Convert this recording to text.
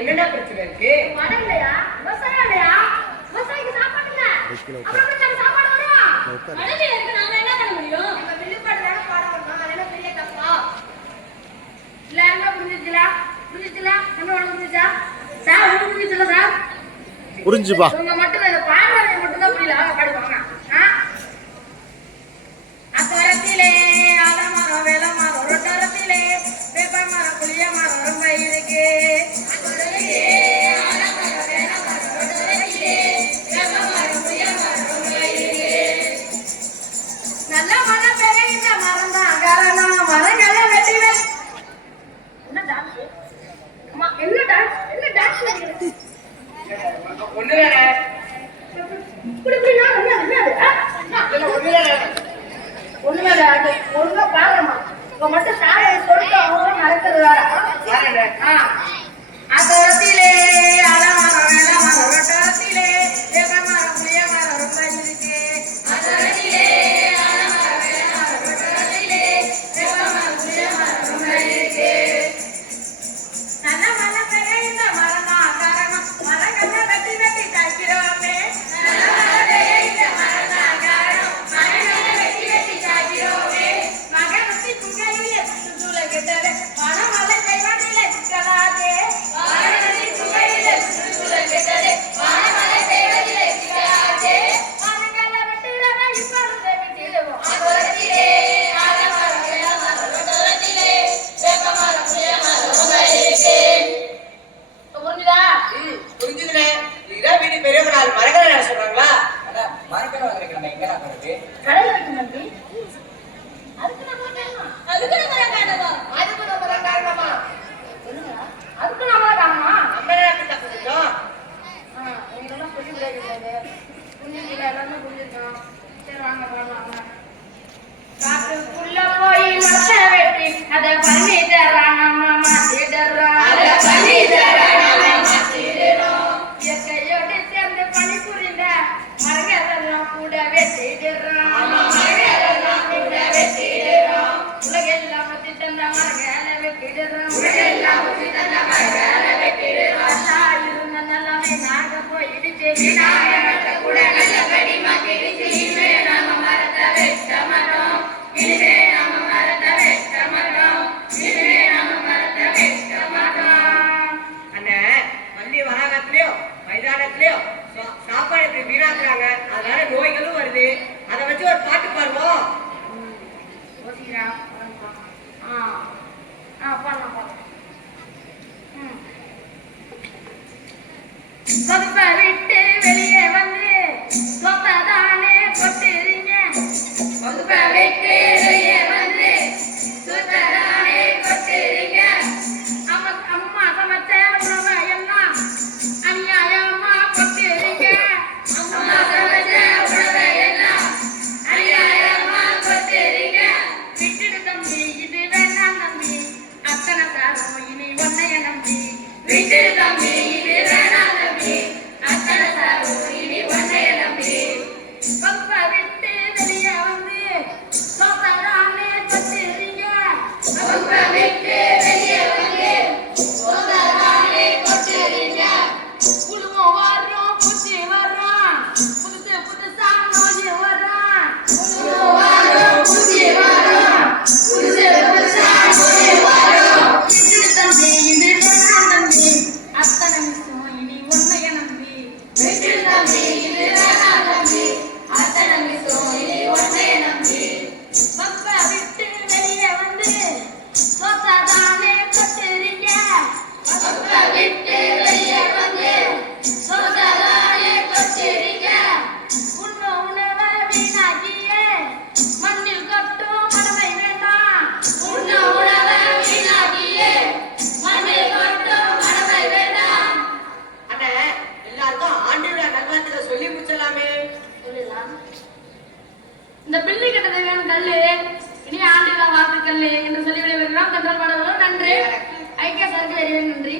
என்னடா பிரச்சனை இருக்கு? பணம் இல்லையா? விவசாயம் இல்லையா? விவசாயிக்கு சாப்பாடு இல்ல. அப்புறம் சாப்பாடு வரும். கடலை இருக்கு, நாம என்ன பண்ண முடியும்? நம்ம வில்லுப்பாடு தான பாட வரோம். அது என்ன பெரிய தப்பா? இல்ல என்ன புரிஞ்சுச்சுல? புரிஞ்சுச்சுல? நம்ம உனக்கு புரிஞ்சுச்சா? சார் புரிஞ்சுச்சுல சார்? புரிஞ்சுப்பா. உங்க மட்டும் இந்த பாடலை மட்டும் தான் புரியல. பாடுவாங்க. அத்தரத்திலே ஆலமரம் வேலமரம் ரொட்டரத்திலே வேப்பமரம் புளிய மரம் ரொம்ப இருக்கு. நல்ல மழை பெய்யுற மரம் தான் காரணம். மரங்களை வெட்டி என்ன டான்ஸ்? என்ன டான்ஸ்? என்ன டான்ஸ்? ஒண்ணு வேற ஒண்ணு வேற ஒழுங்கா பாருமா. இப்ப மட்டும் சாரை சொல்லிட்டு அவங்க மறக்கிறது வேற. அத்தரத்திலே அலமரம் வேலமரம் ரொட்டரத்திலே வேப்பமரம் புளிய மரம் ரொம்ப இருக்கு. அத்தரத்திலே அலமரம் வேலமரம் ரொட்டரத்திலே வேப்பமரம் புளிய மரம் ரொம்ப இருக்கு. நல்ல மழை பெய்யுற மரம் தான் காரணம். மரங்களை வெட்டி வெட்டி காய்க்கிறோமே. நல்ல மழை பெய்யுற மரம் தான் காரணம். மரங்களை வெட்டி வெட்டி காய்க்கிறோமே. மகனுக்கு புகையிலே சுற்றுல கெட்டது மனமலை செய்வதில்லை சிக்கலாதே. மகனுக்கு புகையிலே சுற்றுல கெட்டது மனமலை செய்வதில்லை சிக்கலாதே. மரங்களை வெட்டுறதா இப்பொழுதே விட்டிடுவோம். அத்தரத்திலே ஆலமரம் வேலமரம் ரொட்டரத்திலே வேப்பமரம் புளிய மரம் ரொம்ப இருக்கு. புரிஞ்சுதா? புரிஞ்சுதுனே. இதுதான் வீடு பெரியவங்க நாலு மரங்களை நட சொல்றாங்களா? அதான் மரக்கரை வாங்குறதுக்கு நம்ம எங்க போறது? கடையில் வைக்க நம்பி அதுக்கு நம்ம காரணமா? அதுக்கு நம்ம காரணமா? அதுக்கு நம்ம காரணமா? சொல்லுங்க. அதுக்கு நம்ம காரணமா? நம்ம என்ன தப்பு செஞ்சோம்? இதெல்லாம் சொல்லி விளையாடுறது புரிஞ்சுக்கல. எல்லாமே புரிஞ்சிருக்கோம். சரி வாங்க போடலாம். காட்டுக்குள்ள போய் மரத்தை வெட்டி அதை பண்ணி தர்றாங்க மாத்திடுறோம். இயற்கையோடு சேர்ந்து பணி புரிந்த மரங்களெல்லாம் கூட வெட்டிடுறோம். உலகெல்லாம் பத்தி தந்த மரங்களை வெட்டிடுறோம். இருந்த நிலைமை நாங்க போயிடுச்சு. கூட நல்லபடி மாத்திடுச்சு. இனிமே நாம மரத்தை வெட்ட மாட்டோம். இனிமே நாம மரத்தை வெட்ட மாட்டோம். இனிமே நாம மரத்தை வெட்ட மாட்டோம். அண்ணே, பள்ளி வளாகத்திலயோ மைதானத்திலயோ சாப்பாடு இப்படி வீணாக்குறாங்க. அதனால நோய்களும் வருது. அதை வச்சு ஒரு பாட்டு பாடுவோம். சொத்தை விட்டு வெளியே வந்து சொத்ததானே கொட்டுறீங்க. சொத்தை விட்டு வெளியே வந்து சொத்ததானே கொட்டுறீங்க. அம்மா சமைச்ச உணவை எல்லாம் அநியாயமா கொட்டுறீங்க. அம்மா சமைச்ச உணவை எல்லாம் அநியாயமா கொட்டுறீங்க. விட்டுடு தம்பி, இது வேணாம் தம்பி, அத்தனை சாரும் இனி ஒன்னைய நம்பி. விட்டுடு தம்பி, இது வேணாம் தம்பி, விட்டில் தம்பி இது வேணாம் தம்பி அத்தனை மிஸ்ஸும் இனி ஒன்னே நம்பி பப்ப விட்டு வெளியே வந்து சோசாதானே கொட்டுறீங்க பப்ப விட்டு வெளியே வந்து சோசாதானே கொட்டுறீங்க உண்ண உணவை வீணாக்கியே மண்ணில் கொட்டும் மனமை வேண்டாம் உண்ண உணவை வீணாக்கியே மண்ணில் கொட்டும் மனமை வேண்டாம். அண்ணே எல்லாருக்கும் ஆண்டு விழா நல்வாழ்த்துக்களை சொல்லி முடிச்சலாமே. சொல்லலாம். இந்த பில்லி கட்ட தேவையான கல்லு இனி ஆண்டு விழா வாழ்த்துக்கள் என்று சொல்லி விடைபெறுகிறோம். கற்றல் பாடல்களும் நன்றி. ஐக்கிய சருக்கு நன்றி.